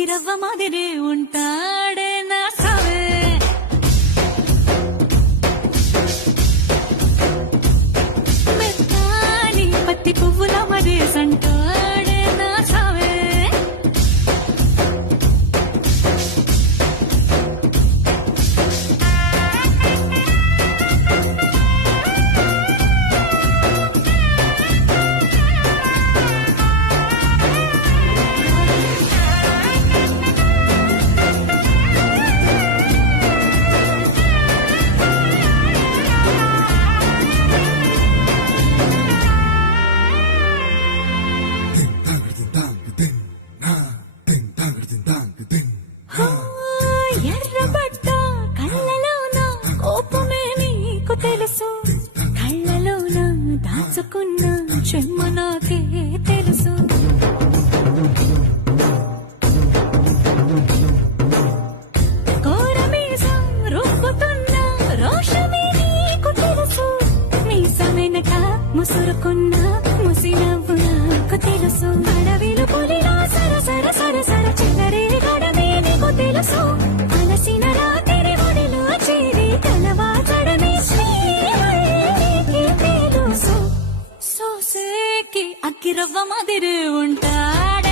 అక్కిరవ్వ మాదిరే ఉంటాడే నా సావే మెత్తాని పత్తి పువ్వుల మరేసంటాడే నా సావే ఎర్రబడ్డ కళ్ళలోన కోపమే నీకు తెలుసు కళ్ళలోన దాచుకున్న చెమ్మ నాకే తెలుసు కోరమీసం రుబ్బుతున్న రోషమే నీకు తెలుసు మీసమెనక ముసురుకున్న ముసినవ్వు నాకు తెలుసు అడవిలో